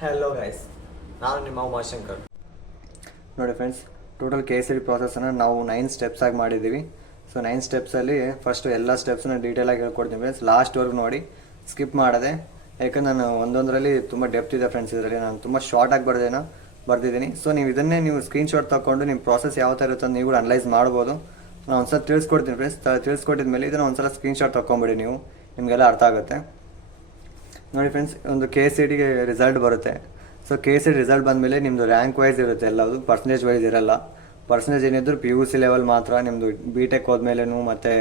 Hello guys, ನಾನು ನಿಮ್ಮ ಉಮಾಶಂಕರ್. ನೋಡಿ ಫ್ರೆಂಡ್ಸ್, ಟೋಟಲ್ KCET ಪ್ರಾಸೆಸನ್ನು ನಾವು 9 ಸ್ಟೆಪ್ಸ್ ಆಗಿ ಮಾಡಿದ್ದೀವಿ. ಸೊ 9 ಸ್ಟೆಪ್ಸಲ್ಲಿ ಫಸ್ಟು ಎಲ್ಲ ಸ್ಟೆಪ್ಸನ್ನ ಡೀಟೇಲಾಗಿ ಹೇಳ್ಕೊಡ್ತೀನಿ ಫ್ರೆಂಡ್ಸ್. ಲಾಸ್ಟ್ವರೆಗೂ ನೋಡಿ, ಸ್ಕಿಪ್ ಮಾಡದೆ. ಯಾಕಂದ್ರೆ ನಾನು ಒಂದೊಂದರಲ್ಲಿ ತುಂಬ ಡೆಪ್ತ್ ಇದೆ ಫ್ರೆಂಡ್ಸ್. ಇದರಲ್ಲಿ ನಾನು ತುಂಬ ಶಾರ್ಟಾಗಿ ಬರ್ದಿದ್ದೀನಿ. ಸೊ ನೀವು ಇದನ್ನೇ ನೀವು ಸ್ಕ್ರೀನ್ಶಾಟ್ ತೊಗೊಂಡು ನಿಮ್ಮ ಪ್ರಾಸೆಸ್ ಯಾವ ಥರ ಇರುತ್ತೆ ಅಂತ ನೀವು ಕೂಡ ಅನಲೈಸ್ ಮಾಡ್ಬೋದು. ನಾನು ಒಂದ್ಸಲ ತಿಳಿಸ್ಕೊಡ್ತೀನಿ ಫ್ರೆಂಡ್ಸ್. ತಿಳಿಸ್ಕೊಟ್ಟಿದ ಮೇಲೆ ಇದನ್ನು ಒಂದ್ಸಲ ಸ್ಕ್ರೀನ್ಶಾಟ್ ತೊಗೊಂಬಿಡಿ, ನೀವು ನಿಮಗೆಲ್ಲ ಅರ್ಥ ಆಗುತ್ತೆ. ನೋಡಿ ಫ್ರೆಂಡ್ಸ್, ಒಂದು KCETಗೆ ರಿಸಲ್ಟ್ ಬರುತ್ತೆ. ಸೊ KCET ರಿಸಲ್ಟ್ ಬಂದಮೇಲೆ ನಿಮ್ಮದು ರ್ಯಾಂಕ್ ವೈಸ್ ಇರುತ್ತೆ, ಎಲ್ಲದು ಪರ್ಸೆಂಟೇಜ್ ವೈಸ್ ಇರಲ್ಲ. ಪರ್ಸೆಂಟೇಜ್ ಏನಿದ್ರು PUC ಲೆವೆಲ್ ಮಾತ್ರ. ನಿಮ್ಮದು BTech ಹೋದ್ಮೇಲೆನೂ ಮತ್ತು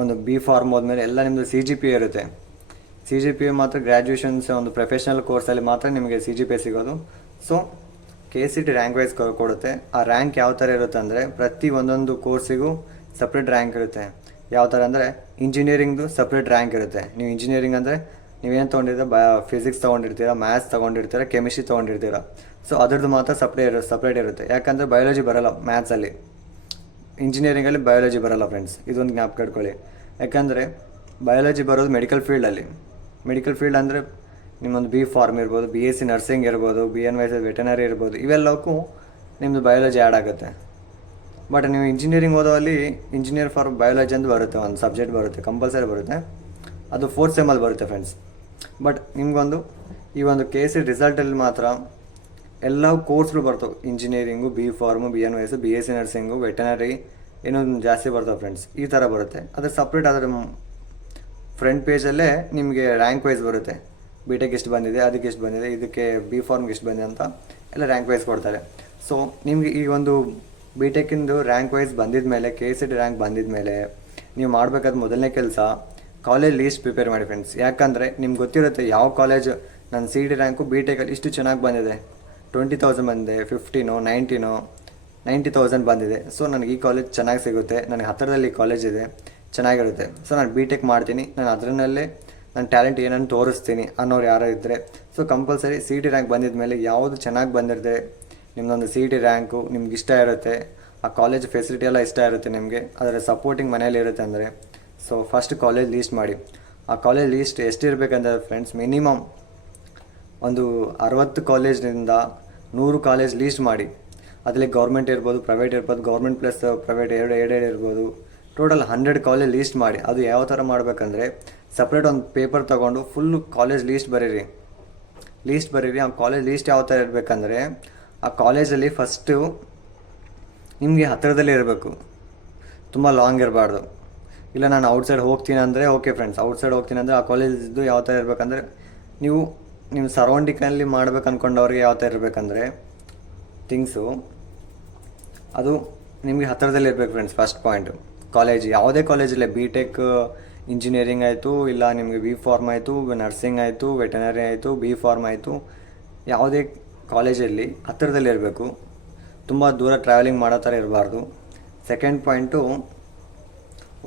ಒಂದು B.Pharm ಹೋದ್ಮೇಲೆ ಎಲ್ಲ ನಿಮ್ಮದು CGPA ಇರುತ್ತೆ. CGPA ಮಾತ್ರ ಗ್ರ್ಯಾಜುಯೇಷನ್ಸ್ ಒಂದು ಪ್ರೊಫೆಷ್ನಲ್ ಕೋರ್ಸಲ್ಲಿ ಮಾತ್ರ ನಿಮಗೆ CGPA ಸಿಗೋದು. ಸೊ KCET ರ್ಯಾಂಕ್ ವೈಸ್ ಕೊಡುತ್ತೆ. ಆ ರ್ಯಾಂಕ್ ಯಾವ ಥರ ಇರುತ್ತೆ ಅಂದರೆ, ಪ್ರತಿ ಒಂದೊಂದು ಕೋರ್ಸಿಗೂ ಸಪ್ರೇಟ್ ರ್ಯಾಂಕ್ ಇರುತ್ತೆ. ಯಾವ ಥರ ಅಂದರೆ, ಇಂಜಿನಿಯರಿಂಗ್ದು ಸಪ್ರೇಟ್ ರ್ಯಾಂಕ್ ಇರುತ್ತೆ. ನೀವು ಇಂಜಿನಿಯರಿಂಗ್ ಅಂದರೆ ನೀವೇನು ತೊಗೊಂಡಿರ್ತೀರ, ಫಿಸಿಕ್ಸ್ ತೊಗೊಂಡಿರ್ತೀರ, ಮ್ಯಾಥ್ಸ್ ತೊಗೊಂಡಿರ್ತೀರ, ಕೆಮಿಸ್ಟ್ರಿ ತೊಗೊಂಡಿರ್ತೀರ. ಸೊ ಅದ್ರದ್ದು ಮಾತ್ರ ಸಪ್ರೇಟ್ ಇರುತ್ತೆ. ಯಾಕಂದರೆ ಬಯಾಲಜಿ ಬರೋಲ್ಲ ಮ್ಯಾಥ್ಸಲ್ಲಿ, ಇಂಜಿನಿಯರಿಂಗಲ್ಲಿ ಬಯಾಲಜಿ ಬರೋಲ್ಲ ಫ್ರೆಂಡ್ಸ್. ಇದೊಂದು ಜ್ಞಾಪಕ ಇಟ್ಕೊಳ್ಳಿ. ಯಾಕಂದರೆ ಬಯಾಲಜಿ ಬರೋದು ಮೆಡಿಕಲ್ ಫೀಲ್ಡಲ್ಲಿ. ಮೆಡಿಕಲ್ ಫೀಲ್ಡ್ ಅಂದರೆ ನಿಮ್ಮೊಂದು B.Pharm ಇರ್ಬೋದು, BSc ನರ್ಸಿಂಗ್ ಇರ್ಬೋದು, BNY ವೆಟನರಿ ಇರ್ಬೋದು, ಇವೆಲ್ಲಕ್ಕೂ ನಿಮ್ಮದು ಬಯಾಲಜಿ ಆ್ಯಡ್ ಆಗುತ್ತೆ. ಬಟ್ ನೀವು ಇಂಜಿನಿಯರಿಂಗ್ ಓದೋಲ್ಲಿ ಇಂಜಿನಿಯರ್ ಫಾರ್ ಬಯಾಲಜಿ ಅಂತ ಬರುತ್ತೆ, ಒಂದು ಸಬ್ಜೆಕ್ಟ್ ಬರುತ್ತೆ, ಕಂಪಲ್ಸರಿ ಬರುತ್ತೆ. ಅದು 4th ಸೆಮ್ಮಲ್ಲಿ ಬರುತ್ತೆ ಫ್ರೆಂಡ್ಸ್. ಬಟ್ ನಿಮಗೊಂದು ಈ ಒಂದು KCET ರಿಸಲ್ಟಲ್ಲಿ ಮಾತ್ರ ಎಲ್ಲ ಕೋರ್ಸ್ಗಳು ಬರ್ತವೆ. Engineering, B.Pharm, BNY, BSc nursing, veterinary ಏನೋ ಜಾಸ್ತಿ ಬರ್ತವೆ ಫ್ರೆಂಡ್ಸ್. ಈ ಥರ ಬರುತ್ತೆ. ಅದ್ರ ಸಪ್ರೇಟ್ ಅದರ ಫ್ರಂಟ್ ಪೇಜಲ್ಲೇ ನಿಮಗೆ ರ್ಯಾಂಕ್ ವೈಸ್ ಬರುತ್ತೆ. BTech ಎಷ್ಟು ಬಂದಿದೆ, ಅದಕ್ಕೆ ಎಷ್ಟು ಬಂದಿದೆ, ಇದಕ್ಕೆ B.Pharmಗೆ ಎಷ್ಟು ಬಂದಿದೆ ಅಂತ ಎಲ್ಲ ರ್ಯಾಂಕ್ ವೈಸ್ ಕೊಡ್ತಾರೆ. ಸೊ ನಿಮಗೆ ಈ ಒಂದು BTechಂದು ರ್ಯಾಂಕ್ ವೈಸ್ ಬಂದಿದ ಮೇಲೆ, KCET ರ್ಯಾಂಕ್ ಬಂದಿದ ಮೇಲೆ ನೀವು ಮಾಡಬೇಕಾದ ಮೊದಲನೇ ಕೆಲಸ ಕಾಲೇಜ್ ಲೀಸ್ಟ್ ಪ್ರಿಪೇರ್ ಮಾಡಿ ಫ್ರೆಂಡ್ಸ್. ಯಾಕಂದರೆ ನಿಮ್ಗೆ ಗೊತ್ತಿರುತ್ತೆ ಯಾವ ಕಾಲೇಜ್ ನನ್ನ CET ರ್ಯಾಂಕು BTechಲ್ಲಿ ಇಷ್ಟು ಚೆನ್ನಾಗಿ ಬಂದಿದೆ, 20,000 ಬಂದಿದೆ, 15, 19, 90,000 ಬಂದಿದೆ. ಸೊ ನನಗೆ ಈ ಕಾಲೇಜ್ ಚೆನ್ನಾಗಿ ಸಿಗುತ್ತೆ, ನನಗೆ ಹತ್ತಿರದಲ್ಲಿ ಈ ಕಾಲೇಜ್ ಇದೆ, ಚೆನ್ನಾಗಿರುತ್ತೆ. ಸೊ ನಾನು BTech ಮಾಡ್ತೀನಿ, ನಾನು ಅದರಲ್ಲೇ ನನ್ನ ಟ್ಯಾಲೆಂಟ್ ಏನನ್ನು ತೋರಿಸ್ತೀನಿ ಅನ್ನೋರು ಯಾರೋ ಇದ್ದರೆ, ಸೊ ಕಂಪಲ್ಸರಿ CET ರ್ಯಾಂಕ್ ಬಂದಿದ ಮೇಲೆ ಯಾವುದು ಚೆನ್ನಾಗಿ ಬಂದಿರುತ್ತೆ, ನಿಮ್ಮದೊಂದು CET ರ್ಯಾಂಕು ನಿಮ್ಗೆ ಇಷ್ಟ ಇರುತ್ತೆ, ಆ ಕಾಲೇಜ್ ಫೆಸಿಲಿಟಿ ಎಲ್ಲ ಇಷ್ಟ ಇರುತ್ತೆ ನಿಮಗೆ, ಅದರ ಸಪೋರ್ಟಿಂಗ್ ಮನೇಲಿ ಇರುತ್ತೆ ಅಂದರೆ, ಸೊ ಫಸ್ಟ್ ಕಾಲೇಜ್ ಲೀಸ್ಟ್ ಮಾಡಿ. ಆ ಕಾಲೇಜ್ ಲೀಸ್ಟ್ ಎಷ್ಟಿರಬೇಕಂದ್ರೆ ಫ್ರೆಂಡ್ಸ್, ಮಿನಿಮಮ್ ಒಂದು 60 ಕಾಲೇಜ್ನಿಂದ 100 ಕಾಲೇಜ್ ಲೀಸ್ಟ್ ಮಾಡಿ. ಅದರಲ್ಲಿ ಗೌರ್ಮೆಂಟ್ ಇರ್ಬೋದು, ಪ್ರೈವೇಟ್ ಇರ್ಬೋದು, ಗೌರ್ಮೆಂಟ್ ಪ್ಲಸ್ ಪ್ರೈವೇಟ್ ಎರಡು ಇರ್ಬೋದು. ಟೋಟಲ್ 100 ಕಾಲೇಜ್ ಲೀಸ್ಟ್ ಮಾಡಿ. ಅದು ಯಾವ ಥರ ಮಾಡಬೇಕಂದ್ರೆ, ಸಪ್ರೇಟ್ ಒಂದು ಪೇಪರ್ ತೊಗೊಂಡು ಫುಲ್ಲು ಕಾಲೇಜ್ ಲೀಸ್ಟ್ ಬರೀರಿ. ಆ ಕಾಲೇಜ್ ಲೀಸ್ಟ್ ಯಾವ ಥರ ಇರಬೇಕಂದ್ರೆ, ಆ ಕಾಲೇಜಲ್ಲಿ ಫಸ್ಟು ನಿಮಗೆ ಹತ್ತಿರದಲ್ಲೇ ಇರಬೇಕು, ತುಂಬ ಲಾಂಗ್ ಇರಬಾರ್ದು. ಇಲ್ಲ ನಾನು ಔಟ್ಸೈಡ್ ಹೋಗ್ತೀನಿ ಅಂದರೆ ಓಕೆ ಫ್ರೆಂಡ್ಸ್, ಔಟ್ಸೈಡ್ ಹೋಗ್ತೀನಿ ಅಂದರೆ ಆ ಕಾಲೇಜಿದ್ದು ಯಾವ ಥರ ಇರಬೇಕಂದ್ರೆ, ನೀವು ನಿಮ್ಮ ಸರೌಂಡಿಂಗಲ್ಲಿ ಮಾಡ್ಬೇಕು ಅಂದ್ಕೊಂಡವ್ರಿಗೆ ಯಾವ ಥರ ಇರಬೇಕಂದ್ರೆ ಥಿಂಗ್ಸು, ಅದು ನಿಮಗೆ ಹತ್ತಿರದಲ್ಲಿ ಇರಬೇಕು ಫ್ರೆಂಡ್ಸ್. ಫಸ್ಟ್ ಪಾಯಿಂಟು ಕಾಲೇಜ್, ಯಾವುದೇ ಕಾಲೇಜಲ್ಲೇ BTech ಇಂಜಿನಿಯರಿಂಗ್ ಆಯಿತು, ಇಲ್ಲ ನಿಮಗೆ B.Pharm ಆಯಿತು, ನರ್ಸಿಂಗ್ ಆಯಿತು, ವೆಟನರಿ ಆಯಿತು, B.Pharm ಆಯಿತು, ಯಾವುದೇ ಕಾಲೇಜಲ್ಲಿ ಹತ್ತಿರದಲ್ಲಿ ಇರಬೇಕು. ತುಂಬ ದೂರ ಟ್ರಾವೆಲಿಂಗ್ ಮಾಡೋ ಥರ ಇರಬಾರ್ದು. ಸೆಕೆಂಡ್ ಪಾಯಿಂಟು,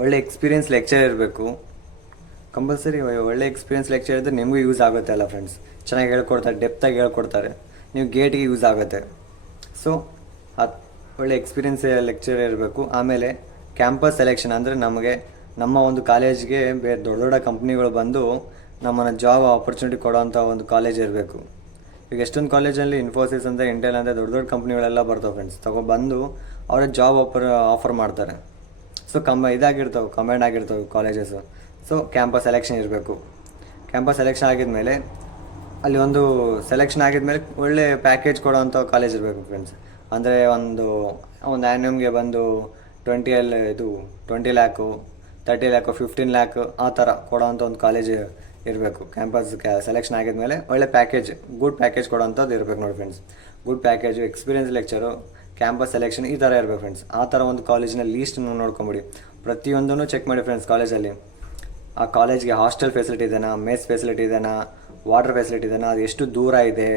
ಒಳ್ಳೆ ಎಕ್ಸ್ಪೀರಿಯನ್ಸ್ ಲೆಕ್ಚರ್ ಇರಬೇಕು. ಕಂಪಲ್ಸರಿ ಒಳ್ಳೆ ಎಕ್ಸ್ಪೀರಿಯನ್ಸ್ ಲೆಕ್ಚರ್ ಇದ್ದರೆ ನಿಮಗೂ ಯೂಸ್ ಆಗುತ್ತೆ ಅಲ್ಲ ಫ್ರೆಂಡ್ಸ್. ಚೆನ್ನಾಗಿ ಹೇಳ್ಕೊಡ್ತಾರೆ, ಡೆಪ್ತಾಗಿ ಹೇಳ್ಕೊಡ್ತಾರೆ, ನೀವು ಗೇಟಿಗೆ ಯೂಸ್ ಆಗುತ್ತೆ. ಸೊ ಒಳ್ಳೆ ಎಕ್ಸ್ಪೀರಿಯನ್ಸ್ ಲೆಕ್ಚರ್ ಇರಬೇಕು. ಆಮೇಲೆ ಕ್ಯಾಂಪಸ್ ಸೆಲೆಕ್ಷನ್ ಅಂದರೆ ನಮ್ಮ ಒಂದು ಕಾಲೇಜ್ಗೆ ಬೇರೆ ದೊಡ್ಡ ದೊಡ್ಡ ಕಂಪ್ನಿಗಳು ಬಂದು ನಮ್ಮನ್ನು ಜಾಬ್ ಆಪರ್ಚುನಿಟಿ ಕೊಡೋವಂಥ ಒಂದು ಕಾಲೇಜ್ ಇರಬೇಕು. ಈಗ ಎಷ್ಟೊಂದು ಕಾಲೇಜಲ್ಲಿ ಇನ್ಫೋಸಿಸ್ ಅಂತ, ಇಂಟೆಲ್ ಅಂತ ದೊಡ್ಡ ದೊಡ್ಡ ಕಂಪ್ನಿಗಳೆಲ್ಲ ಬರ್ತವೆ ಫ್ರೆಂಡ್ಸ್. ಬಂದು ಅವರೇ ಜಾಬ್ ಆಫರ್ ಮಾಡ್ತಾರೆ. ಸೊ ಕಮೆಂಡ್ ಆಗಿರ್ತವೆ ಕಾಲೇಜಸ್ಸು. ಸೊ ಕ್ಯಾಂಪಸ್ ಸೆಲೆಕ್ಷನ್ ಇರಬೇಕು. ಕ್ಯಾಂಪಸ್ ಸೆಲೆಕ್ಷನ್ ಆಗಿದ್ಮೇಲೆ, ಅಲ್ಲಿ ಒಂದು ಸೆಲೆಕ್ಷನ್ ಆಗಿದ್ಮೇಲೆ ಒಳ್ಳೆ ಪ್ಯಾಕೇಜ್ ಕೊಡೋವಂಥ ಕಾಲೇಜ್ ಇರಬೇಕು ಫ್ರೆಂಡ್ಸ್. ಅಂದರೆ ಒಂದು ಆ್ಯನ್ಯಮ್ಗೆ ಬಂದು 20 ಲ್ಯಾಕು, 30 ಲ್ಯಾಕು, 15 ಲ್ಯಾಕು ಆ ಥರ ಕೊಡೋವಂಥ ಒಂದು ಕಾಲೇಜ್ ಇರಬೇಕು. ಕ್ಯಾಂಪಸ್ ಸೆಲೆಕ್ಷನ್ ಆಗಿದ್ಮೇಲೆ ಒಳ್ಳೆ ಪ್ಯಾಕೇಜ್, ಗುಡ್ ಪ್ಯಾಕೇಜ್ ಕೊಡೋವಂಥದ್ದು ಇರಬೇಕು ನೋಡಿ friends. Good package, experience lecture, campus selection ಈ ಥರ ಇರಬೇಕು ಫ್ರೆಂಡ್ಸ್. ಆ ಥರ ಒಂದು ಕಾಲೇಜಿನ ಲೀಸ್ಟನ್ನು ನೋಡ್ಕೊಂಬಿಡಿ. ಪ್ರತಿಯೊಂದನ್ನು ಚೆಕ್ ಮಾಡಿ ಫ್ರೆಂಡ್ಸ್. ಕಾಲೇಜಲ್ಲಿ ಆ ಕಾಲೇಜ್ಗೆ ಹಾಸ್ಟೆಲ್ ಫೆಸಿಲಿಟಿ ಇದೆನಾ, ಮೆಸ್ ಫೆಸಿಲಿಟಿ ಇದೆನಾ, ವಾಟರ್ ಫೆಸಿಲಿಟಿ ಇದೆನಾ, ಅದು ಎಷ್ಟು ದೂರ ಇದೆ,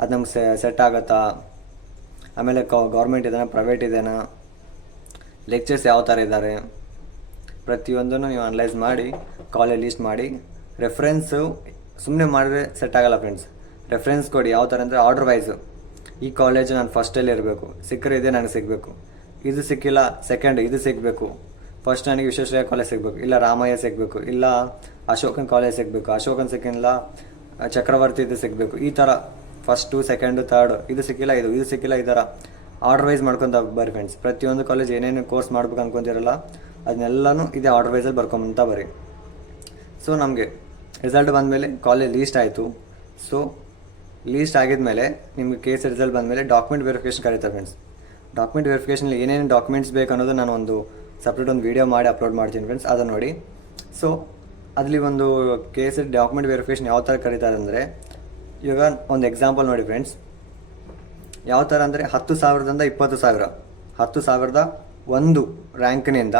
ಅದು ನಮ್ಗೆ ಸೆಟ್ ಆಗುತ್ತಾ, ಆಮೇಲೆ ಗೌರ್ಮೆಂಟ್ ಇದೆನಾ, ಪ್ರೈವೇಟ್ ಇದೆನಾ, ಲೆಕ್ಚರ್ಸ್ ಯಾವ ಥರ ಇದ್ದಾರೆ, ಪ್ರತಿಯೊಂದನ್ನು ನೀವು ಅನಲೈಸ್ ಮಾಡಿ ಕಾಲೇಜ್ ಲೀಸ್ಟ್ ಮಾಡಿ. ರೆಫರೆನ್ಸು ಸುಮ್ಮನೆ ಮಾಡಿದ್ರೆ ಸೆಟ್ ಆಗೋಲ್ಲ ಫ್ರೆಂಡ್ಸ್. ರೆಫರೆನ್ಸ್ ಕೊಡಿ. ಯಾವ ಥರ ಅಂದರೆ ಆರ್ಡರ್ ವೈಸು, ಈ ಕಾಲೇಜು ನಾನು ಫಸ್ಟಲ್ಲಿ ಇರಬೇಕು, ಸಿಕ್ಕರೆ ಇದೆ ನನಗೆ ಸಿಗಬೇಕು, ಇದು ಸಿಕ್ಕಿಲ್ಲ ಸೆಕೆಂಡ್ ಇದು ಸಿಗಬೇಕು, ಫಸ್ಟ್ ನನಗೆ ವಿಶ್ವೇಶ್ವರಯ್ಯ ಕಾಲೇಜ್ ಸಿಗಬೇಕು, ಇಲ್ಲ ರಾಮಯ್ಯ ಸಿಗಬೇಕು, ಇಲ್ಲ ಅಶೋಕನ್ ಕಾಲೇಜ್ ಸಿಗಬೇಕು, ಅಶೋಕನ್ ಸಿಕ್ಕಿಲ್ಲ ಚಕ್ರವರ್ತಿ ಇದು ಸಿಗಬೇಕು. ಈ ಥರ ಫಸ್ಟು ಸೆಕೆಂಡು ಥರ್ಡು ಇದು ಸಿಕ್ಕಿಲ್ಲ ಇದು ಸಿಕ್ಕಿಲ್ಲ ಈ ಥರ ಆರ್ಡರ್ ವೈಸ್ ಮಾಡ್ಕೊತ ಬರ್ರಿ ಫ್ರೆಂಡ್ಸ್. ಪ್ರತಿಯೊಂದು ಕಾಲೇಜ್ ಏನೇನು ಕೋರ್ಸ್ ಮಾಡ್ಬೇಕು ಅನ್ಕೊತಿರಲ್ಲ ಅದನ್ನೆಲ್ಲನೂ ಇದೇ ಆರ್ಡರ್ ವೈಸಲ್ಲಿ ಬರ್ಕೊಂಬಂತ ಬರ್ರಿ. ಸೊ ನಮಗೆ ರಿಸಲ್ಟ್ ಬಂದಮೇಲೆ ಕಾಲೇಜ್ ಲೀಸ್ಟ್ ಆಯಿತು. ಸೊ ಲೀಸ್ಟ್ ಆಗಿದ್ಮೇಲೆ ನಿಮಗೆ ಕೇಸ್ ರಿಸಲ್ಟ್ ಬಂದಮೇಲೆ ಡಾಕ್ಯುಮೆಂಟ್ ವೆರಿಫಿಕೇಷನ್ ಕರೀತಾರೆ ಫ್ರೆಂಡ್ಸ್. ಡಾಕ್ಯುಮೆಂಟ್ ವೆರಿಫಿಕೇಷನಲ್ಲಿ ಏನೇನು ಡಾಕ್ಯುಮೆಂಟ್ಸ್ ಬೇಕು ಅನ್ನೋದು ನಾನು ಒಂದು ಸಪ್ರೇಟ್ ಒಂದು ವೀಡಿಯೋ ಮಾಡಿ ಅಪ್ಲೋಡ್ ಮಾಡ್ತೀನಿ ಫ್ರೆಂಡ್ಸ್, ಅದನ್ನು ನೋಡಿ. ಸೊ ಅದರಲ್ಲಿ ಒಂದು ಕೇಸ್ ಡಾಕ್ಯುಮೆಂಟ್ ವೆರಿಫಿಕೇಷನ್ ಯಾವ ಥರ ಕರೀತಾರೆ ಅಂದರೆ, ಇವಾಗ ಒಂದು ಎಕ್ಸಾಂಪಲ್ ನೋಡಿ ಫ್ರೆಂಡ್ಸ್, ಯಾವ ಥರ ಅಂದರೆ 10,000ದಿಂದ 20,000, 10,001 ರ್ಯಾಂಕ್ನಿಂದ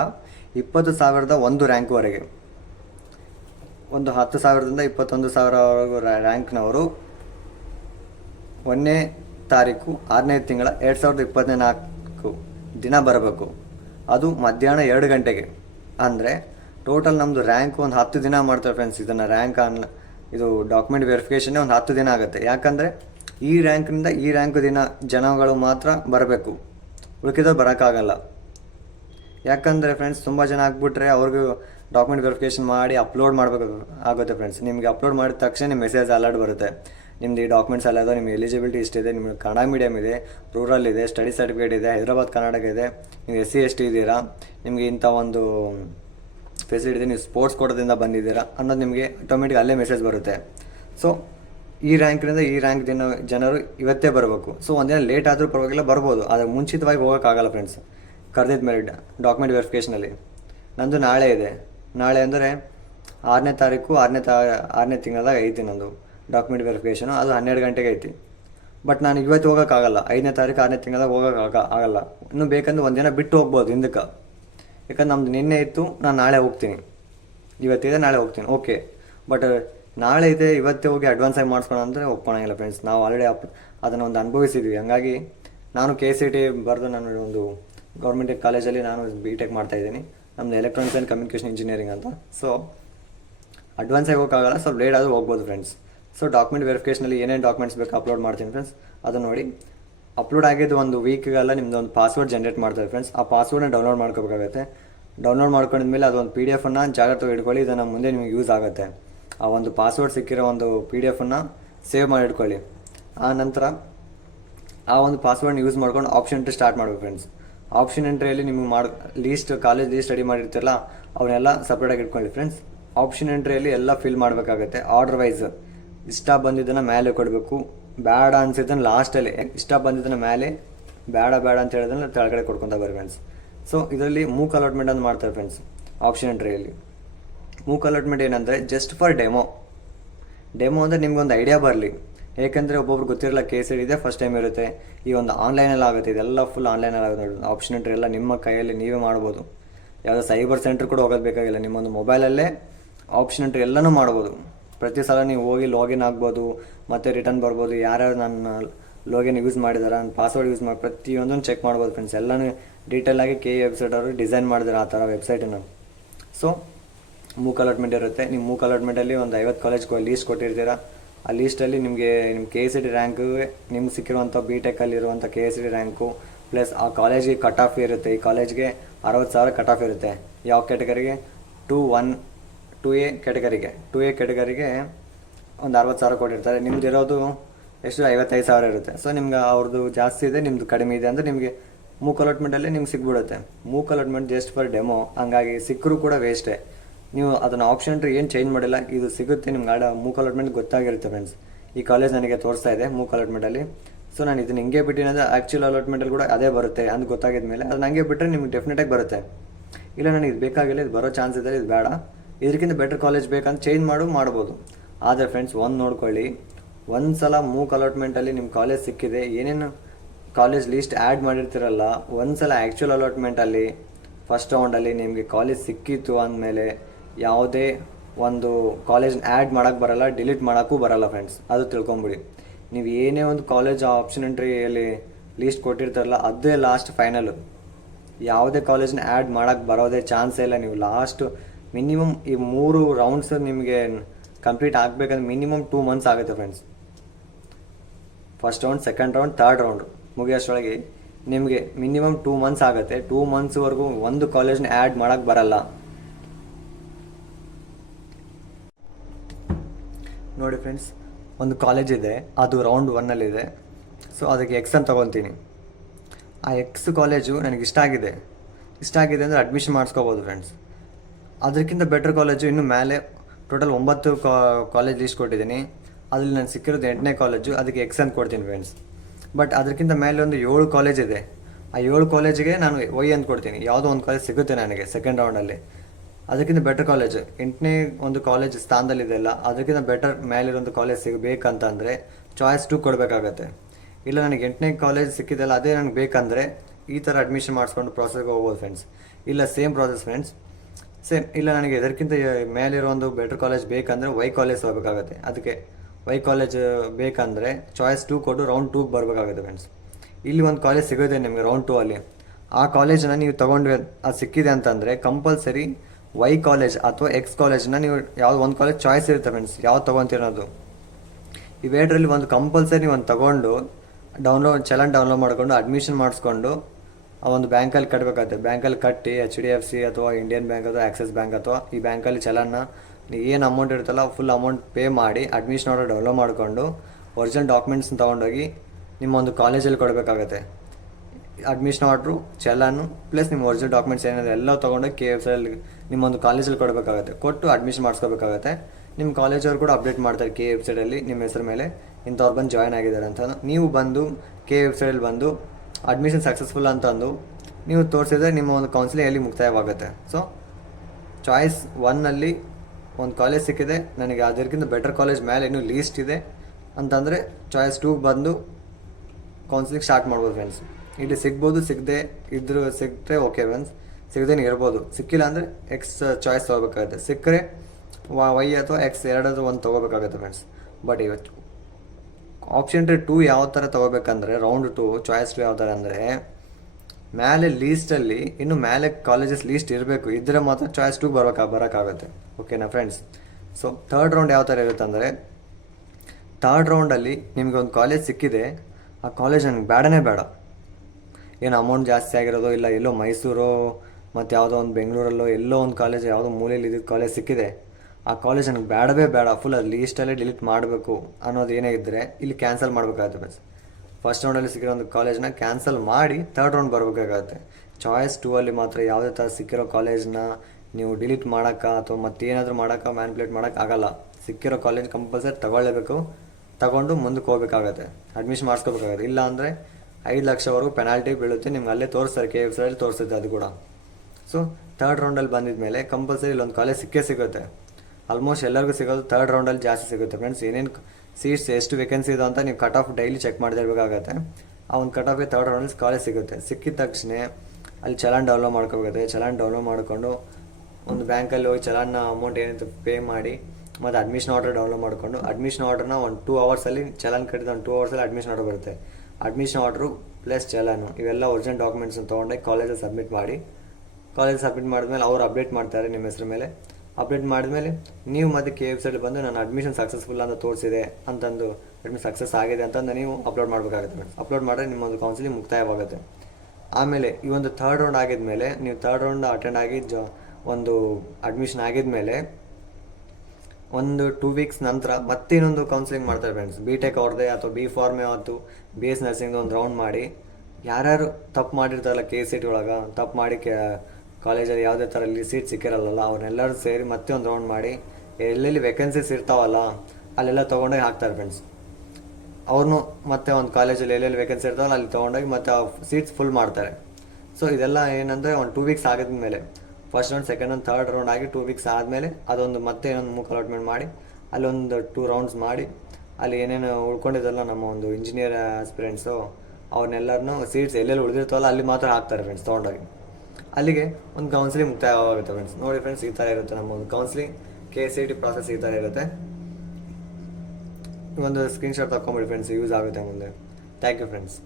20,001 ರ್ಯಾಂಕ್ವರೆಗೆ, ಒಂದು 10,000ದಿಂದ 21,000 ರ್ಯಾಂಕ್ನವರು 1ನೇ ತಾರೀಕು 6ನೇ ತಿಂಗಳ 2024 ದಿನ ಬರಬೇಕು. ಅದು ಮಧ್ಯಾಹ್ನ 2 ಗಂಟೆಗೆ. ಅಂದರೆ ಟೋಟಲ್ ನಮ್ಮದು ರ್ಯಾಂಕ್ ಒಂದು 10 ದಿನ ಮಾಡ್ತಾರೆ ಫ್ರೆಂಡ್ಸ್. ಇದನ್ನು ಇದು ಡಾಕ್ಯುಮೆಂಟ್ ವೆರಿಫಿಕೇಷನ್ನೇ ಒಂದು 10 ದಿನ ಆಗುತ್ತೆ. ಯಾಕಂದರೆ ಈ ರ್ಯಾಂಕ್ನಿಂದ ಈ ರ್ಯಾಂಕ್ ದಿನ ಜನಗಳು ಮಾತ್ರ ಬರಬೇಕು, ಉಳಿಕಿದವ್ರು ಬರೋಕ್ಕಾಗಲ್ಲ. ಯಾಕಂದರೆ ಫ್ರೆಂಡ್ಸ್ ತುಂಬ ಜನ ಆಗಿಬಿಟ್ರೆ ಅವ್ರಿಗೂ ಡಾಕ್ಯುಮೆಂಟ್ ವೆರಿಫಿಕೇಷನ್ ಮಾಡಿ ಅಪ್ಲೋಡ್ ಮಾಡಬೇಕು ಆಗುತ್ತೆ ಫ್ರೆಂಡ್ಸ್. ನಿಮಗೆ ಅಪ್ಲೋಡ್ ಮಾಡಿದ ತಕ್ಷಣ ನಿಮ್ಮ ಮೆಸೇಜ್ ಅಲರ್ಟ್ ಬರುತ್ತೆ, ನಿಮ್ದು ಈ ಡಾಕ್ಯುಮೆಂಟ್ಸ್ ಎಲ್ಲ ಇದೆ, ನಿಮ್ಮ ಎಲಿಜಿಬಿಲಿಟಿ ಇಷ್ಟಿದೆ, ನಿಮಗೆ ಕನ್ನಡ ಮೀಡಿಯಮ್ ಇದೆ, ರೂರಲ್ ಇದೆ, ಸ್ಟಡಿ ಸರ್ಟಿಫಿಕೇಟ್ ಇದೆ, ಹೈದರಾಬಾದ್ ಕರ್ನಾಟಕ ಇದೆ, ನೀವು SC ST ಇದ್ದೀರಾ, ನಿಮಗೆ ಇಂಥ ಒಂದು ಫೆಸಿಲಿಟಿ ಇದೆ, ನೀವು ಸ್ಪೋರ್ಟ್ಸ್ ಕೋಟದಿಂದ ಬಂದಿದ್ದೀರಾ ಅನ್ನೋದು ನಿಮಗೆ ಆಟೋಮೆಟಿಕ್ ಅಲ್ಲೇ ಮೆಸೇಜ್ ಬರುತ್ತೆ. ಸೊ ಈ ರ್ಯಾಂಕ್ನಿಂದ ಈ ರ್ಯಾಂಕ್ ಜನರು ಇವತ್ತೇ ಬರಬೇಕು. ಸೊ ಒಂದಿನ ಲೇಟ್ ಆದರೂ ಪರವಾಗಿಲ್ಲ, ಬರ್ಬೋದು, ಆದರೆ ಮುಂಚಿತವಾಗಿ ಹೋಗೋಕ್ಕಾಗಲ್ಲ ಫ್ರೆಂಡ್ಸ್. ಕರೆದಿದ್ದ ಮೇಲೆ ಡಾಕ್ಯುಮೆಂಟ್ ವೆರಿಫಿಕೇಷನಲ್ಲಿ ನಂದು ನಾಳೆ ಇದೆ. ನಾಳೆ ಅಂದರೆ 6ನೇ ತಾರೀಕು 6ನೇ ತಿಂಗಳದಾಗ ಐತಿ ನಂದು ಡಾಕ್ಯುಮೆಂಟ್ ವೆರಿಫಿಕೇಷನು. ಅದು 12 ಗಂಟೆಗೆ ಐತಿ. ಬಟ್ ನಾನು ಇವತ್ತು ಹೋಗೋಕ್ಕಾಗಲ್ಲ, 5ನೇ ತಾರೀಕು 6ನೇ ತಿಂಗಳದಾಗ ಆಗಲ್ಲ. ಇನ್ನೂ ಬೇಕಂದ್ರೆ ಒಂದಿನ ಬಿಟ್ಟು ಹೋಗ್ಬೋದು ಹಿಂದಕ್ಕೆ. ಯಾಕಂದ್ರೆ ನಮ್ದು ನಿನ್ನೆ ಇತ್ತು, ನಾನು ನಾಳೆ ಹೋಗ್ತೀನಿ, ಇವತ್ತಿದೆ ನಾಳೆ ಹೋಗ್ತೀನಿ, ಓಕೆ. ಬಟ್ ನಾಳೆ ಇದೆ ಇವತ್ತೇ ಹೋಗಿ ಅಡ್ವಾನ್ಸಾಗಿ ಮಾಡಿಸ್ಕೊಳ ಅಂದರೆ ಒಪ್ಕೊಳ್ಳೋಂಗಿಲ್ಲ ಫ್ರೆಂಡ್ಸ್. ನಾವು ಆಲ್ರೆಡಿ ಅದನ್ನು ಒಂದು ಅನುಭವಿಸಿದ್ವಿ. ಹಾಗಾಗಿ ನಾನು KCT ಬರೆದು ನಾನು ಒಂದು ಗೌರ್ಮೆಂಟ್ ಕಾಲೇಜಲ್ಲಿ ನಾನು BTech ಮಾಡ್ತಾಯಿದ್ದೀನಿ. ನಮ್ಮದು ಎಲೆಕ್ಟ್ರಾನಿಕ್ಸ್ ಆ್ಯಂಡ್ ಕಮ್ಯುನಿಕೇಷನ್ ಇಂಜಿನಿಯರಿಂಗ್ ಅಂತ. ಸೊ ಅಡ್ವಾನ್ಸಾಗಿ ಹೋಗೋಕ್ಕಾಗಲ್ಲ, ಸ್ವಲ್ಪ ಲೇಟ್ ಆದರೂ ಹೋಗ್ಬೋದು ಫ್ರೆಂಡ್ಸ್. ಸೊ ಡಾಕ್ಯುಮೆಂಟ್ ವೆರಿಫಿಕೇಷನಲ್ಲಿ ಏನೇನು ಡಾಕ್ಯುಮೆಂಟ್ಸ್ ಬೇಕು ಅಪ್ಲೋಡ್ ಮಾಡ್ತೀನಿ ಫ್ರೆಂಡ್ಸ್, ಅದು ನೋಡಿ. ಅಪ್ಲೋಡ್ ಆಗಿದ್ದು ಒಂದು ವೀಕ್ಗೆಲ್ಲ ನಿಮ್ಮದು ಒಂದು ಪಾಸ್ವರ್ಡ್ ಜನ್ರೇಟ್ ಮಾಡ್ತಾರೆ ಫ್ರೆಂಡ್ಸ್. ಆ ಪಾಸ್ವರ್ಡ್ನ ಡೌನ್ಲೋಡ್ ಮಾಡ್ಕೋಬೇಕಾಗುತ್ತೆ. ಡೌನ್ಲೋಡ್ ಮಾಡ್ಕೊಂಡಿದ್ಮೇಲೆ ಅದೊಂದು PDF-ಅನ್ನು ಜಾಗ್ರತೆ ಇಟ್ಕೊಳ್ಳಿ, ಇದನ್ನು ಮುಂದೆ ನಿಮಗೆ ಯೂಸ್ ಆಗುತ್ತೆ. ಆ ಒಂದು ಪಾಸ್ವರ್ಡ್ ಸಿಕ್ಕಿರೋ ಒಂದು PDF-ಅನ್ನು ಸೇವ್ ಮಾಡಿ ಇಟ್ಕೊಳ್ಳಿ. ಆ ನಂತರ ಆ ಒಂದು ಪಾಸ್ವರ್ಡ್ನ ಯೂಸ್ ಮಾಡ್ಕೊಂಡು ಆಪ್ಷನ್ ಎಂಟ್ರಿ ಸ್ಟಾರ್ಟ್ ಮಾಡಬೇಕು ಫ್ರೆಂಡ್ಸ್. ಆಪ್ಷನ್ ಎಂಟ್ರಿಯಲ್ಲಿ ನಿಮಗೆ ಕಾಲೇಜ್ ಲೀಸ್ಟ್ ರೆಡಿ ಮಾಡಿರ್ತಿರಲ್ಲ ಅವನ್ನೆಲ್ಲ ಸಪ್ರೇಟಾಗಿ ಇಟ್ಕೊಳ್ಳಿ ಫ್ರೆಂಡ್ಸ್. ಆಪ್ಷನ್ ಎಂಟ್ರಿಯಲ್ಲಿ ಎಲ್ಲ ಫಿಲ್ ಮಾಡಬೇಕಾಗುತ್ತೆ ಆರ್ಡರ್ ವೈಸ್. ಇಷ್ಟ ಬಂದಿದ್ದನ್ನು ಮೇಲೆ ಕೊಡಬೇಕು, ಬೇಡ ಅನ್ಸಿದ್ದನ್ನು ಲಾಸ್ಟಲ್ಲಿ, ಇಷ್ಟ ಬಂದಿದ್ದನ್ನು ಮೇಲೆ, ಬೇಡ ಅಂತ ಹೇಳಿದ್ರೆ ಕೆಳಗಡೆ ಕೊಡ್ಕೊತ ಬರ್ರಿ ಫ್ರೆಂಡ್ಸ್. ಸೊ ಇದರಲ್ಲಿ ಮೂಕ್ ಅಲಾಟ್ಮೆಂಟ್ ಅಂತ ಮಾಡ್ತಾರೆ ಫ್ರೆಂಡ್ಸ್ ಆಪ್ಷನ್ ಎಂಟ್ರಿಯಲ್ಲಿ. ಮೂಕ್ ಅಲಾಟ್ಮೆಂಟ್ ಏನಂದರೆ ಜಸ್ಟ್ ಫಾರ್ ಡೆಮೋ ಅಂದರೆ ನಿಮ್ಗೊಂದು ಐಡಿಯಾ ಬರಲಿ. ಏಕೆಂದರೆ ಒಬ್ಬೊಬ್ರು ಗೊತ್ತಿರಲ್ಲ, KCT ಇದೆ ಫಸ್ಟ್ ಟೈಮ್ ಇರುತ್ತೆ, ಈ ಒಂದು ಆನ್ಲೈನಲ್ಲಿ ಆಗುತ್ತೆ, ಇದೆಲ್ಲ ಫುಲ್ ಆನ್ಲೈನಲ್ಲಿ ಆಗುತ್ತೆ ನೋಡಿ. ಆಪ್ಷನ್ ಎಂಟ್ರಿ ಎಲ್ಲ ನಿಮ್ಮ ಕೈಯಲ್ಲಿ ನೀವೇ ಮಾಡ್ಬೋದು. ಯಾವುದೋ ಸೈಬರ್ ಸೆಂಟ್ರ್ ಕೂಡ ಹೋಗೋದು ಬೇಕಾಗಿಲ್ಲ, ನಿಮ್ಮೊಂದು ಮೊಬೈಲಲ್ಲೇ ಆಪ್ಷನ್ ಎಂಟ್ರಿ ಎಲ್ಲನೂ ಮಾಡ್ಬೋದು. ಪ್ರತಿ ಸಲ ನೀವು ಹೋಗಿ ಲಾಗಿನ್ ಆಗ್ಬೋದು, ಮತ್ತು ರಿಟರ್ನ್ ಬರ್ಬೋದು. ಯಾರ್ಯಾರು ನನ್ನ ಲಾಗಿನ್ ಯೂಸ್ ಮಾಡಿದಾರೆ, ನನ್ನ ಪಾಸ್ವರ್ಡ್ ಯೂಸ್ ಮಾಡಿ ಪ್ರತಿಯೊಂದನ್ನು ಚೆಕ್ ಮಾಡ್ಬೋದು ಫ್ರೆಂಡ್ಸ್. ಎಲ್ಲನೂ ಡೀಟೇಲಾಗಿ KE ವೆಬ್ಸೈಟ್ ಅವರು ಡಿಸೈನ್ ಮಾಡಿದ್ದಾರೆ ಆ ಥರ ವೆಬ್ಸೈಟನ್ನು. ಸೊ ಮೂಕ್ ಅಲಾಟ್ಮೆಂಟ್ ಇರುತ್ತೆ. ನಿಮ್ಮ ಮೂಕ್ ಅಲಾಟ್ಮೆಂಟಲ್ಲಿ ಒಂದು 50 ಕಾಲೇಜ್ ಲೀಸ್ಟ್ ಕೊಟ್ಟಿರ್ತೀರ. ಆ ಲೀಸ್ಟಲ್ಲಿ ನಿಮಗೆ ನಿಮ್ಮ KCT ರ್ಯಾಂಕು, ನಿಮ್ಗೆ ಸಿಕ್ಕಿರುವಂಥ BTechಲ್ಲಿರುವಂಥ KCT ರ್ಯಾಂಕು ಪ್ಲಸ್ ಆ ಕಾಲೇಜಿಗೆ ಕಟ್ ಆಫ್ ಇರುತ್ತೆ. ಈ ಕಾಲೇಜ್ಗೆ 60,000 ಕಟ್ ಆಫ್ ಇರುತ್ತೆ. ಯಾವ ಕ್ಯಾಟಗರಿಗೆ? 2A ಕ್ಯಾಟಗರಿಗೆ ಒಂದು 60,000 ಕೊಟ್ಟಿರ್ತಾರೆ. ನಿಮ್ದು ಇರೋದು ಎಷ್ಟು? 55,000 ಇರುತ್ತೆ. ಸೊ ನಿಮ್ಗೆ ಅವ್ರದ್ದು ಜಾಸ್ತಿ ಇದೆ, ನಿಮ್ಮದು ಕಡಿಮೆ ಇದೆ ಅಂದರೆ ನಿಮಗೆ ಮೂಕ್ ಅಲಾಟ್ಮೆಂಟಲ್ಲಿ ನಿಮ್ಗೆ ಸಿಗ್ಬಿಡುತ್ತೆ. Mock allotment just for demo, ಹಂಗಾಗಿ ಸಿಕ್ಕರೂ ಕೂಡ ವೇಸ್ಟೇ. ನೀವು ಅದನ್ನು ಆಪ್ಷನ್ ಎಂಟ್ರಿ ಏನು ಚೇಂಜ್ ಮಾಡಿಲ್ಲ, ಇದು ಸಿಗುತ್ತೆ ನಿಮ್ಗೆ. ಮೂಕ್ ಅಲಾಟ್ಮೆಂಟ್ ಗೊತ್ತಾಗಿರುತ್ತೆ ಫ್ರೆಂಡ್ಸ್. ಈ ಕಾಲೇಜ್ ನನಗೆ ತೋರಿಸ್ತಾ ಇದೆ ಮೂಕ್ ಅಲಾಟ್ಮೆಂಟಲ್ಲಿ. ಸೊ ನಾನು ಇದನ್ನು ಹಿಂಗೆ ಬಿಟ್ಟಿನದು ಆ್ಯಕ್ಚುಲ್ ಅಲಾಟ್ಮೆಂಟಲ್ಲಿ ಕೂಡ ಅದೇ ಬರುತ್ತೆ ಅಂತ ಗೊತ್ತಾಗಿದ ಮೇಲೆ ಅದನ್ನ ಹಂಗೆ ಬಿಟ್ಟರೆ ನಿಮ್ಗೆ ಡೆಫಿನೆಟಾಗಿ ಬರುತ್ತೆ. ಇಲ್ಲ ನನಗೆ ಇದು ಬೇಕಾಗಿಲ್ಲ, ಇದು ಬರೋ ಚಾನ್ಸ್ ಇದೆ, ಇದು ಬೇಡ, ಇದಕ್ಕಿಂತ ಬೆಟರ್ ಕಾಲೇಜ್ ಬೇಕಂತ ಚೇಂಜ್ ಮಾಡ್ಬೋದು. ಆದರೆ ಫ್ರೆಂಡ್ಸ್ ಒಂದು ನೋಡ್ಕೊಳ್ಳಿ, ಒಂದು ಸಲ ಮೂಕ್ ಅಲಾಟ್ಮೆಂಟಲ್ಲಿ ನಿಮ್ಮ ಕಾಲೇಜ್ ಸಿಕ್ಕಿದೆ, ಏನೇನು ಕಾಲೇಜ್ ಲೀಸ್ಟ್ ಆ್ಯಡ್ ಮಾಡಿರ್ತೀರಲ್ಲ, ಒಂದು ಸಲ ಆ್ಯಕ್ಚುಲ್ ಅಲಾಟ್ಮೆಂಟಲ್ಲಿ ಫಸ್ಟ್ ರೌಂಡಲ್ಲಿ ನಿಮಗೆ ಕಾಲೇಜ್ ಸಿಕ್ಕಿತ್ತು ಅಂದಮೇಲೆ ಯಾವುದೇ ಒಂದು ಕಾಲೇಜ್ ಆ್ಯಡ್ ಮಾಡೋಕ್ಕೆ ಬರಲ್ಲ, ಡಿಲೀಟ್ ಮಾಡೋಕ್ಕೂ ಬರಲ್ಲ ಫ್ರೆಂಡ್ಸ್. ಅದು ತಿಳ್ಕೊಂಬಿಡಿ. ನೀವು ಏನೇ ಒಂದು ಕಾಲೇಜ್ ಆಪ್ಷನ್ ಎಂಟ್ರಿಯಲ್ಲಿ ಲೀಸ್ಟ್ ಕೊಟ್ಟಿರ್ತಾರಲ್ಲ, ಅದೇ ಲಾಸ್ಟ್ ಫೈನಲು. ಯಾವುದೇ ಕಾಲೇಜ್ನ ಆ್ಯಡ್ ಮಾಡೋಕ್ಕೆ ಬರೋದೇ ಚಾನ್ಸೇ ಇಲ್ಲ. ನೀವು ಲಾಸ್ಟ್ ಮಿನಿಮಮ್ ಈ 3 ರೌಂಡ್ಸ್ ನಿಮಗೆ ಕಂಪ್ಲೀಟ್ ಆಗಬೇಕಂದ್ರೆ ಮಿನಿಮಮ್ 2 ಮಂತ್ಸ್ ಆಗುತ್ತೆ friends. First round, second round, third round ಮುಗಿಯೋಷ್ಟರೊಳಗೆ ನಿಮಗೆ ಮಿನಿಮಮ್ 2 ಮಂತ್ಸ್ ಆಗುತ್ತೆ. 2 ಮಂತ್ಸ್ವರೆಗೂ ಒಂದು ಕಾಲೇಜ್ನ ಆ್ಯಡ್ ಮಾಡೋಕ್ಕೆ ಬರಲ್ಲ. ನೋಡಿ ಫ್ರೆಂಡ್ಸ್, ಒಂದು ಕಾಲೇಜ್ ಇದೆ, ಅದು ರೌಂಡ್ 1ನಲ್ಲಿದೆ. ಸೊ ಅದಕ್ಕೆ ಎಕ್ಸ್ ಅಂತ ತೊಗೊತೀನಿ. ಆ ಎಕ್ಸ್ ಕಾಲೇಜು ನನಗೆ ಇಷ್ಟ ಆಗಿದೆ ಅಂದರೆ ಅಡ್ಮಿಷನ್ ಮಾಡಿಸ್ಕೋಬೋದು ಫ್ರೆಂಡ್ಸ್. ಅದಕ್ಕಿಂತ ಬೆಟರ್ ಕಾಲೇಜು ಇನ್ನು ಮೇಲೆ ಟೋಟಲ್ 9 ಕಾಲೇಜ್ ಲಿಸ್ಟ್ ಕೊಟ್ಟಿದ್ದೀನಿ. ಅದರಲ್ಲಿ ನಾನು ಸಿಕ್ಕಿರೋದು 8ನೇ ಕಾಲೇಜು, ಅದಕ್ಕೆ ಎಕ್ಸ್ ಅಂತ ಕೊಡ್ತೀನಿ ಫ್ರೆಂಡ್ಸ್. ಬಟ್ ಅದಕ್ಕಿಂತ ಮೇಲೆ ಒಂದು 7 ಕಾಲೇಜ್ ಇದೆ. ಆ 7 ಕಾಲೇಜಿಗೆ ನಾನು ವೈ ಅಂತ ಕೊಡ್ತೀನಿ. ಯಾವುದೋ ಒಂದು ಕಾಲೇಜ್ ಸಿಗುತ್ತೆ ನನಗೆ ಸೆಕೆಂಡ್ ರೌಂಡಲ್ಲಿ. ಅದಕ್ಕಿಂತ ಬೆಟರ್ ಕಾಲೇಜು 8ನೇ ಒಂದು ಕಾಲೇಜ್ ಸ್ಥಾನದಲ್ಲಿದೆಯಲ್ಲ, ಅದಕ್ಕಿಂತ ಬೆಟರ್ ಮೇಲಿರೋಂಥ ಕಾಲೇಜ್ ಸಿಗಬೇಕಂತಂದರೆ ಚಾಯ್ಸ್ 2 ಕೊಡಬೇಕಾಗತ್ತೆ. ಇಲ್ಲ ನನಗೆ 8ನೇ ಕಾಲೇಜ್ ಸಿಕ್ಕಿದೆಯಲ್ಲ ಅದೇ ನನಗೆ ಬೇಕಂದರೆ ಈ ಥರ ಅಡ್ಮಿಷನ್ ಮಾಡಿಸ್ಕೊಂಡು ಪ್ರಾಸೆಸ್ಗೆ ಹೋಗ್ಬೋದು ಫ್ರೆಂಡ್ಸ್. ಇಲ್ಲ ಸೇಮ್ ಪ್ರಾಸೆಸ್ ಫ್ರೆಂಡ್ಸ್, ಸೇಮ್. ಇಲ್ಲ ನನಗೆ ಇದಕ್ಕಿಂತ ಮೇಲಿರೋ ಒಂದು ಬೆಟರ್ ಕಾಲೇಜ್ ಬೇಕಂದರೆ ವೈ ಕಾಲೇಜ್ ಹೋಗಬೇಕಾಗತ್ತೆ. ಅದಕ್ಕೆ ವೈ ಕಾಲೇಜ್ ಬೇಕಂದರೆ ಚಾಯ್ಸ್ 2 ಕೊಟ್ಟು ರೌಂಡ್ 2ಗೆ ಬರಬೇಕಾಗುತ್ತೆ ಫ್ರೆಂಡ್ಸ್. ಇಲ್ಲಿ ಒಂದು ಕಾಲೇಜ್ ಸಿಗುತ್ತೆ ನಿಮಗೆ ರೌಂಡ್ 2 ಅಲ್ಲಿ. ಆ ಕಾಲೇಜನ್ನ ನೀವು ತೊಗೊಂಡ್ರೆ ಅದು ಸಿಕ್ಕಿದೆ ಅಂತಂದರೆ ಕಂಪಲ್ಸರಿ ವೈ ಕಾಲೇಜ್ ಅಥವಾ ಎಕ್ಸ್ ಕಾಲೇಜನ್ನ ನೀವು ಯಾವ್ದು ಒಂದು ಕಾಲೇಜ್ ಚಾಯ್ಸ್ ಇರುತ್ತೆ ಫ್ರೆಂಡ್ಸ್, ಯಾವ್ದು ತೊಗೊತಿರೋದು. ಇವೆರಡರಲ್ಲಿ ಒಂದು ಕಂಪಲ್ಸರಿ ಒಂದು ತೊಗೊಂಡು ಚಲನ್ ಡೌನ್ಲೋಡ್ ಮಾಡಿಕೊಂಡು ಅಡ್ಮಿಷನ್ ಮಾಡಿಸ್ಕೊಂಡು ಆ ಒಂದು ಬ್ಯಾಂಕಲ್ಲಿ ಕಟ್ಟಬೇಕಾಗುತ್ತೆ. ಬ್ಯಾಂಕಲ್ಲಿ ಕಟ್ಟಿ HDFC ಅಥವಾ ಇಂಡಿಯನ್ ಬ್ಯಾಂಕ್ ಅಥವಾ ಆಕ್ಸಿಸ್ ಬ್ಯಾಂಕ್ ಅಥವಾ ಈ ಬ್ಯಾಂಕಲ್ಲಿ ಚಲನ್ನ ಏನು ಅಮೌಂಟ್ ಇರುತ್ತಲ್ಲ ಫುಲ್ ಅಮೌಂಟ್ ಪೇ ಮಾಡಿ ಅಡ್ಮಿಷನ್ ಆರ್ಡರ್ ಡೌನ್ಲೋಡ್ ಮಾಡಿಕೊಂಡು ಒರಿಜಿನಲ್ ಡಾಕ್ಯುಮೆಂಟ್ಸ್ನ ತೊಗೊಂಡೋಗಿ ನಿಮ್ಮ ಒಂದು ಕಾಲೇಜಲ್ಲಿ ಕೊಡಬೇಕಾಗತ್ತೆ. ಅಡ್ಮಿಷನ್ ಆರ್ಡ್ರು, ಚಲನ್ನು ಪ್ಲಸ್ ನಿಮ್ಮ ಒರಿಜಿನಲ್ ಡಾಕ್ಯುಮೆಂಟ್ಸ್ ಏನಿದೆ ಎಲ್ಲ ತೊಗೊಂಡೋಗಿ KFCಲ್ಲಿ ನಿಮ್ಮೊಂದು ಕಾಲೇಜಲ್ಲಿ ಕೊಡಬೇಕಾಗತ್ತೆ. ಕೊಟ್ಟು ಅಡ್ಮಿಷನ್ ಮಾಡಿಸ್ಕೋಬೇಕಾಗತ್ತೆ. ನಿಮ್ಮ ಕಾಲೇಜವ್ರು ಕೂಡ ಅಪ್ಡೇಟ್ ಮಾಡ್ತಾರೆ KFCಯಲ್ಲಿ ನಿಮ್ಮ ಹೆಸರು ಮೇಲೆ ಇಂಥವ್ರು ಬಂದು ಜಾಯ್ನ್ ಆಗಿದ್ದಾರೆ ಅಂತ. ನೀವು ಬಂದು KFCಯಲ್ಲಿ ಬಂದು ಅಡ್ಮಿಷನ್ ಸಕ್ಸಸ್ಫುಲ್ ಅಂತಂದು ನೀವು ತೋರಿಸಿದ್ರೆ ನಿಮ್ಮ ಒಂದು ಕೌನ್ಸಿಲಿಂಗ್ ಎಲ್ಲಿ ಮುಕ್ತಾಯವಾಗುತ್ತೆ. ಸೊ ಚಾಯ್ಸ್ 1ನಲ್ಲಿ ಒಂದು ಕಾಲೇಜ್ ಸಿಕ್ಕಿದೆ, ನನಗೆ ಅದಕ್ಕಿಂತ ಬೆಟರ್ ಕಾಲೇಜ್ ಮೇಲೆ ಇನ್ನೂ ಲೀಸ್ಟ್ ಇದೆ ಅಂತಂದರೆ ಚಾಯ್ಸ್ 2ಗೆ ಬಂದು ಕೌನ್ಸಿಲಿಂಗ್ ಸ್ಟಾರ್ಟ್ ಮಾಡ್ಬೋದು ಫ್ರೆಂಡ್ಸ್. ಇಲ್ಲಿ ಸಿಗ್ಬೋದು, ಸಿಕ್ಕರೆ ಓಕೆ ಫ್ರೆಂಡ್ಸ್, ಸಿಗದೇನೆ ಇರ್ಬೋದು. ಸಿಕ್ಕಿಲ್ಲ ಅಂದರೆ ಎಕ್ಸ್ ಚಾಯ್ಸ್ ತೊಗೋಬೇಕಾಗುತ್ತೆ. ಸಿಕ್ಕರೆ ವೈ ಅಥವಾ ಎಕ್ಸ್ ಎರಡಾದರೂ ಒಂದು ತೊಗೋಬೇಕಾಗುತ್ತೆ ಫ್ರೆಂಡ್ಸ್. ಬಟ್ ಇವತ್ತು ಆಪ್ಷನ್ 2 ಯಾವ ಥರ ತೊಗೋಬೇಕಂದ್ರೆ ರೌಂಡ್ 2 ಚಾಯ್ಸ್ 2 ಯಾವ ಥರ ಅಂದರೆ ಮೇಲೆ ಲೀಸ್ಟಲ್ಲಿ ಇನ್ನು ಮೇಲೆ ಕಾಲೇಜಸ್ ಲೀಸ್ಟ್ ಇರಬೇಕು, ಇದ್ದರೆ ಮಾತ್ರ ಚಾಯ್ಸ್ 2 ಬರೋಕ್ಕಾಗುತ್ತೆ. ಓಕೆನಾ ಫ್ರೆಂಡ್ಸ್? ಸೊ ಥರ್ಡ್ ರೌಂಡ್ ಯಾವ ಥರ ಇರುತ್ತೆ ಅಂದರೆ ಥರ್ಡ್ ರೌಂಡಲ್ಲಿ ನಿಮಗೆ ಒಂದು ಕಾಲೇಜ್ ಸಿಕ್ಕಿದೆ, ಆ ಕಾಲೇಜ್ ನನಗೆ ಬೇಡನೇ ಬೇಡ, ಏನು ಅಮೌಂಟ್ ಜಾಸ್ತಿ ಆಗಿರೋದು ಇಲ್ಲ, ಎಲ್ಲೋ ಮೈಸೂರು ಮತ್ತು ಯಾವುದೋ ಒಂದು ಬೆಂಗಳೂರಲ್ಲೋ ಎಲ್ಲೋ ಒಂದು ಕಾಲೇಜ್ ಯಾವುದೋ ಮೂಲೆಯಲ್ಲಿ ಇದ್ದಿದ್ದು ಕಾಲೇಜ್ ಸಿಕ್ಕಿದೆ, ಆ ಕಾಲೇಜ್ ನನಗೆ ಬೇಡವೇ ಬೇಡ, ಫುಲ್ ಅದು ಲೀಸ್ಟಲ್ಲೇ ಡಿಲೀಟ್ ಮಾಡಬೇಕು ಅನ್ನೋದು ಏನೇ ಇದ್ದರೆ ಇಲ್ಲಿ ಕ್ಯಾನ್ಸಲ್ ಮಾಡಬೇಕಾಗುತ್ತೆ ಫ್ರೆಂಡ್ಸ್. ಫಸ್ಟ್ ರೌಂಡಲ್ಲಿ ಸಿಕ್ಕಿರೋ ಒಂದು ಕಾಲೇಜ್ನ ಕ್ಯಾನ್ಸಲ್ ಮಾಡಿ ಥರ್ಡ್ ರೌಂಡ್ ಬರಬೇಕಾಗತ್ತೆ. ಚಾಯ್ಸ್ 2ಅಲ್ಲಿ ಮಾತ್ರ ಯಾವುದೇ ಥರ ಸಿಕ್ಕಿರೋ ಕಾಲೇಜ್ನ ನೀವು ಡಿಲೀಟ್ ಮಾಡೋಕ್ಕೆ ಅಥವಾ ಮತ್ತೇನಾದರೂ ಮಾಡೋಕ್ಕೆ ಮ್ಯಾನ್ಪ್ಲೇಟ್ ಮಾಡೋಕ್ಕಾಗಲ್ಲ. ಸಿಕ್ಕಿರೋ ಕಾಲೇಜ್ ಕಂಪಲ್ಸರಿ ತಗೊಳ್ಳೇಬೇಕು, ತಗೊಂಡು ಮುಂದಕ್ಕೆ ಹೋಗ್ಬೇಕಾಗತ್ತೆ, ಅಡ್ಮಿಷನ್ ಮಾಡಿಸ್ಕೋಬೇಕಾಗತ್ತೆ. ಇಲ್ಲ ಅಂದರೆ 5 ಲಕ್ಷವರೆಗೂ ಪೆನಾಲ್ಟಿ ಬೀಳುತ್ತೆ, ನಿಮ್ಗೆ ಅಲ್ಲೇ ತೋರಿಸ್ತಾರೆ, KFCಯಲ್ಲಿ ತೋರಿಸುತ್ತೆ ಅದು ಕೂಡ. ಸೊ ಥರ್ಡ್ ರೌಂಡಲ್ಲಿ ಬಂದಿದ ಮೇಲೆ ಕಂಪಲ್ಸರಿ ಇಲ್ಲೊಂದು ಕಾಲೇಜ್ ಸಿಗುತ್ತೆ. ಆಲ್ಮೋಸ್ಟ್ ಎಲ್ಲರಿಗೂ ಸಿಗೋದು ಥರ್ಡ್ ರೌಂಡಲ್ಲಿ ಜಾಸ್ತಿ ಸಿಗುತ್ತೆ ಫ್ರೆಂಡ್ಸ್. ಏನೇನು ಸೀಟ್ಸ್ ಎಷ್ಟು ವೇಕೆನ್ಸಿ ಇದೆ ಅಂತ ನೀವು ಕಟ್ ಆಫ್ ಡೈಲಿ ಚೆಕ್ ಮಾಡ್ತಿರ್ಬೇಕಾಗತ್ತೆ. ಆ ಒಂದು ಕಟ್ ಆಫ್ ಥರ್ಡ್ ರೌಂಡಲ್ಲಿ ಕಾಲೇಜ್ ಸಿಗುತ್ತೆ. ಸಿಕ್ಕಿದ ತಕ್ಷಣ ಅಲ್ಲಿ ಚಲಾನ್ ಡೌನ್ಲೋಡ್ ಮಾಡ್ಕೋಬೇಕಾಗುತ್ತೆ. ಚಲಾನ್ ಡೌನ್ಲೋಡ್ ಮಾಡಿಕೊಂಡು ಒಂದು ಬ್ಯಾಂಕಲ್ಲಿ ಹೋಗಿ ಚಲಾನ್ನ ಅಮೌಂಟ್ ಏನಿತ್ತು ಪೇ ಮಾಡಿ ಮತ್ತು ಅಡ್ಮಿಷನ್ ಆರ್ಡರ್ ಡೌನ್ಲೋಡ್ ಮಾಡಿಕೊಂಡು ಅಡ್ಮಿಷನ್ ಆರ್ಡರ್ನ ಒಂದು 2 ಅವರ್ಸಲ್ಲಿ ಚಲಾನ್ ಕಟ್ಟಿದ ಒಂದು 2 ಅವರ್ಸಲ್ಲಿ ಅಡ್ಮಿಷನ್ ಆರ್ಡರ್ ಬರುತ್ತೆ. ಅಡ್ಮಿಷನ್ ಆರ್ಡ್ರು ಪ್ಲಸ್ ಚಲಾನು ಇವೆಲ್ಲ ಒರಿಜಿನಲ್ ಡಾಕ್ಯುಮೆಂಟ್ಸ್ನ ತೊಗೊಂಡೋಗಿ ಕಾಲೇಜಲ್ಲಿ ಸಬ್ಮಿಟ್ ಮಾಡಿದ್ಮೇಲೆ ಅವ್ರು ಅಪ್ಡೇಟ್ ಮಾಡ್ತಾರೆ ನಿಮ್ಮ ಹೆಸರು ಮೇಲೆ. ಅಪ್ಡೇಟ್ ಮಾಡಿದ್ಮೇಲೆ ನೀವು ಮತ್ತೆ KFCಯಲ್ಲಿ ಬಂದು ನಾನು ಅಡ್ಮಿಷನ್ ಸಕ್ಸಸ್ಫುಲ್ ಅಂತ ತೋರಿಸಿದೆ ಅಂತಂದು ಅಡ್ಮಿಷನ್ ಸಕ್ಸಸ್ ಆಗಿದೆ ಅಂತಂದು ನೀವು ಅಪ್ಲೋಡ್ ಮಾಡಬೇಕಾಗುತ್ತೆ. ಅಪ್ಲೋಡ್ ಮಾಡಿದ್ರೆ ನಿಮ್ಮೊಂದು ಕೌನ್ಸಿಲಿಂಗ್ ಮುಕ್ತಾಯವಾಗುತ್ತೆ. ಆಮೇಲೆ ಈ ಒಂದು ಥರ್ಡ್ ರೌಂಡ್ ಆಗಿದ್ಮೇಲೆ ನೀವು ಥರ್ಡ್ ರೌಂಡ್ ಅಟೆಂಡ್ ಆಗಿ ಒಂದು ಅಡ್ಮಿಷನ್ ಆಗಿದ್ಮೇಲೆ ಒಂದು 2 ವೀಕ್ಸ್ ನಂತರ ಮತ್ತೆ ಇನ್ನೊಂದು ಕೌನ್ಸಿಲಿಂಗ್ ಮಾಡ್ತಾರೆ ಫ್ರೆಂಡ್ಸ್. BTech ಅವ್ರದ್ದೇ ಅಥವಾ B.Pharm ಮತ್ತು BS ನರ್ಸಿಂಗ್ದು ಒಂದು ರೌಂಡ್ ಮಾಡಿ ಯಾರ್ಯಾರು ತಪ್ಪು ಮಾಡಿರ್ತಾರಲ್ಲ KCET ಒಳಗೆ ತಪ್ಪು ಮಾಡಿ ಕಾಲೇಜಲ್ಲಿ ಯಾವುದೇ ಥರ ಇಲ್ಲಿ ಸೀಟ್ ಸಿಕ್ಕಿರಲ್ಲ ಅವ್ರನ್ನೆಲ್ಲರೂ ಸೇರಿ ಮತ್ತೆ ಒಂದು ರೌಂಡ್ ಮಾಡಿ ಎಲ್ಲೆಲ್ಲಿ ವೇಕೆನ್ಸೀಸ್ ಇರ್ತಾವಲ್ಲ ಅಲ್ಲೆಲ್ಲ ತೊಗೊಂಡೋಗಿ ಹಾಕ್ತಾರೆ ಫ್ರೆಂಡ್ಸ್. ಅವ್ರನ್ನೂ ಮತ್ತೆ ಒಂದು ಕಾಲೇಜಲ್ಲಿ ಎಲ್ಲೆಲ್ಲಿ ವೇಕೆನ್ಸಿ ಇರ್ತಾವಲ್ಲ ಅಲ್ಲಿ ತೊಗೊಂಡೋಗಿ ಮತ್ತೆ ಆ ಸೀಟ್ಸ್ ಫುಲ್ ಮಾಡ್ತಾರೆ. ಸೊ ಇದೆಲ್ಲ ಏನಂದರೆ ಒಂದು 2 ವೀಕ್ಸ್ ಆಗಿದ್ಮೇಲೆ first round, second round, third round ಆಗಿ 2 ವೀಕ್ಸ್ ಆದಮೇಲೆ ಅದೊಂದು ಮತ್ತೆ ಇನ್ನೊಂದು 3 ಅಲಾಟ್ಮೆಂಟ್ ಮಾಡಿ ಅಲ್ಲೊಂದು 2 ರೌಂಡ್ಸ್ ಮಾಡಿ ಅಲ್ಲಿ ಏನೇನು ಉಳ್ಕೊಂಡಿದ್ದಲ್ಲ ನಮ್ಮ ಒಂದು ಇಂಜಿನಿಯರ್ ಆಸ್ಪಿರೆಂಟ್ಸು ಅವ್ರನ್ನೆಲ್ಲರನ್ನೂ ಸೀಟ್ಸ್ ಎಲ್ಲೆಲ್ಲಿ ಉಳಿದಿರ್ತಾವಲ್ಲ ಅಲ್ಲಿ ಮಾತ್ರ ಹಾಕ್ತಾರೆ ಫ್ರೆಂಡ್ಸ್ ತೊಗೊಂಡೋಗಿ. ಅಲ್ಲಿಗೆ ಒಂದು ಕೌನ್ಸಿಲಿಂಗ್ ಮುಕ್ತಾಯವಾಗುತ್ತೆ ಫ್ರೆಂಡ್ಸ್. ನೋಡಿ ಫ್ರೆಂಡ್ಸ್, ಈ ಥರ ಇರುತ್ತೆ ನಮ್ಮ ಒಂದು ಕೌನ್ಸಿಲಿಂಗ್ KCET ಪ್ರಾಸೆಸ್ ಈ ಥರ ಇರುತ್ತೆ. ಒಂದು ಸ್ಕ್ರೀನ್ಶಾಟ್ ತಗೊಂಬಿಡಿ ಫ್ರೆಂಡ್ಸ್, ಯೂಸ್ ಆಗುತ್ತೆ ಮುಂದೆ. Thank you friends.